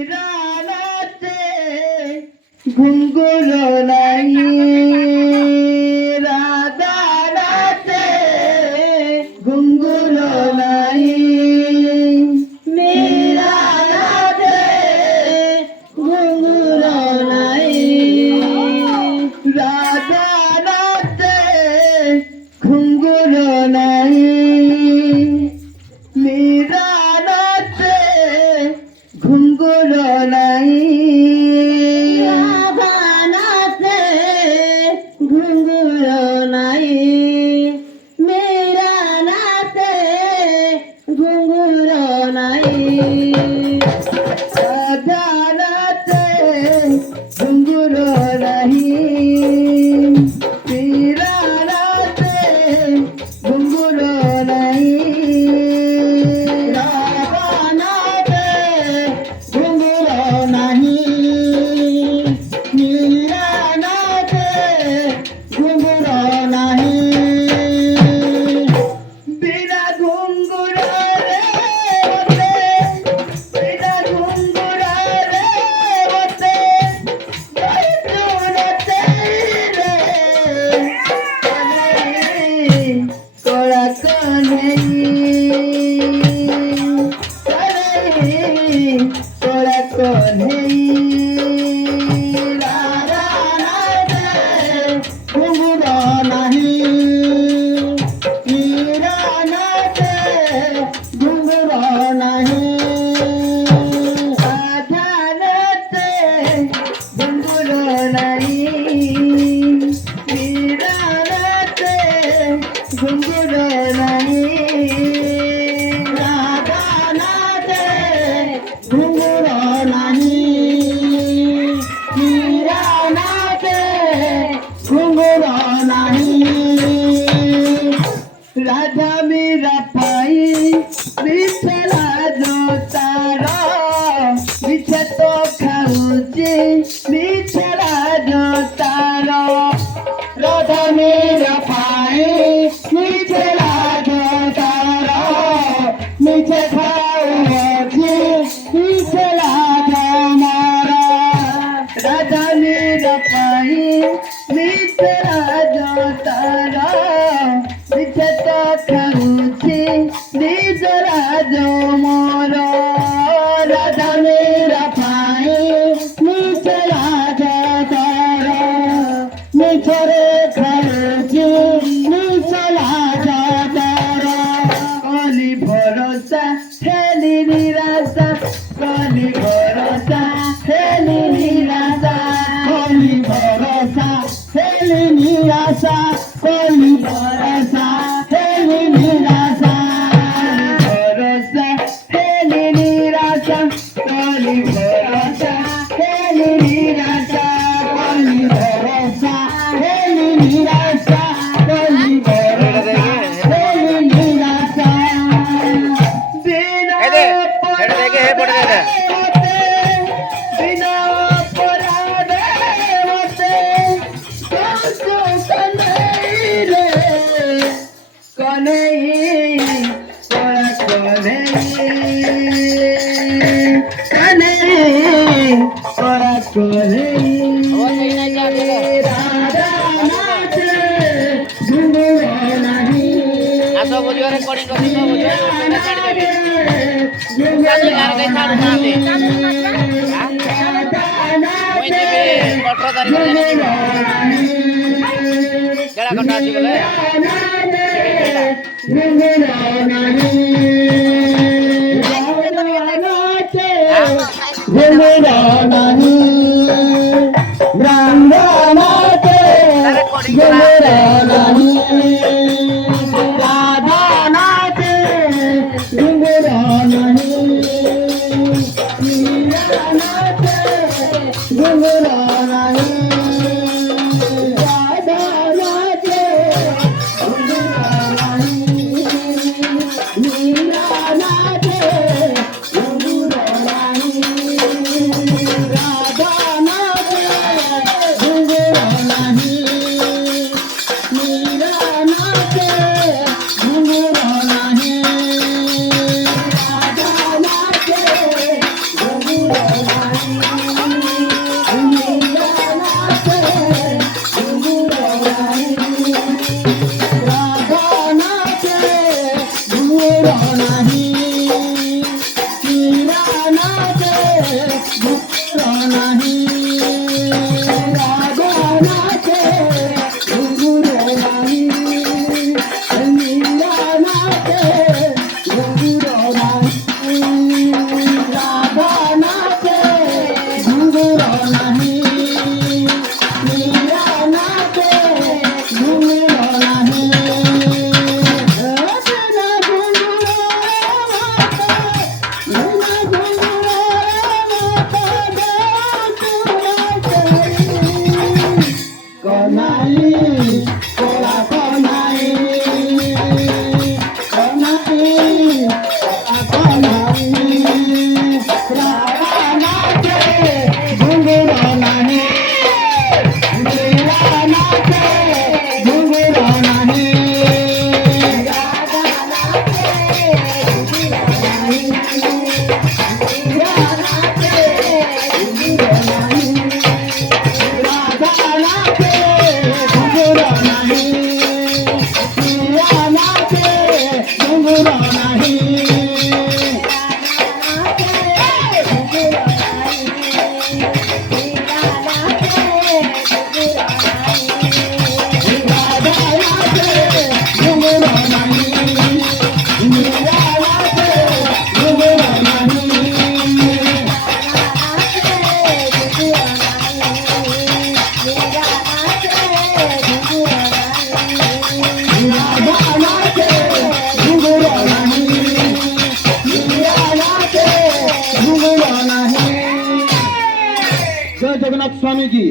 रानाचे घुंगुर नाही राधानाचे घुंगुर नाही मीरानाचे घुंगुर नाही राधानाचे घुंगुर नाही मीरानाचे घुंगुर नाही राधानाचे घुंगुर नाही मीरानाचे घुंगुर नाही राधानाचे घुंगुर नाही मीरानाचे घुंगुर नाही राधा मेरा पाई विठला जो तारा विठ तो खाऊची विठला जो तारा राधा मेरा पाई विठला जो तारा मिठ खाऊची विठला जो मारा राधा मेरा पाई विठला जो तारा विठ तो खाऊची निजरा जो मोरो राधा मेरा पाई निजरा जो तारा निजरे खाऊची निजरा जो तारा कली भरोसा हेली निराशा कली भरोसा हेली निराशा कली भरोसा हेली निराशा कली भरोसा हेली निराशा भरोसा हेली निराशा कली भरोसा हेली निराशा कली भरोसा हेली निराशा कली भरोसा हेली निराशा बिना बिना अपराधे होते असं बोलियो रेकॉर्डिंग करतो तो बोलियो ना छाड़ देबे आजी यार कहीं छाड़ ना दे कोई देबे 18 तारीख को केड़ा कटा आसी गले राधा घुंगरू नाही राधा नाचे घुंगरू नाही मीरा नाचे घुंगरू नाही राधा नाचे घुंगरू नाही मीरा नाचे घुंगरू नाही जय जगन्नाथ स्वामी की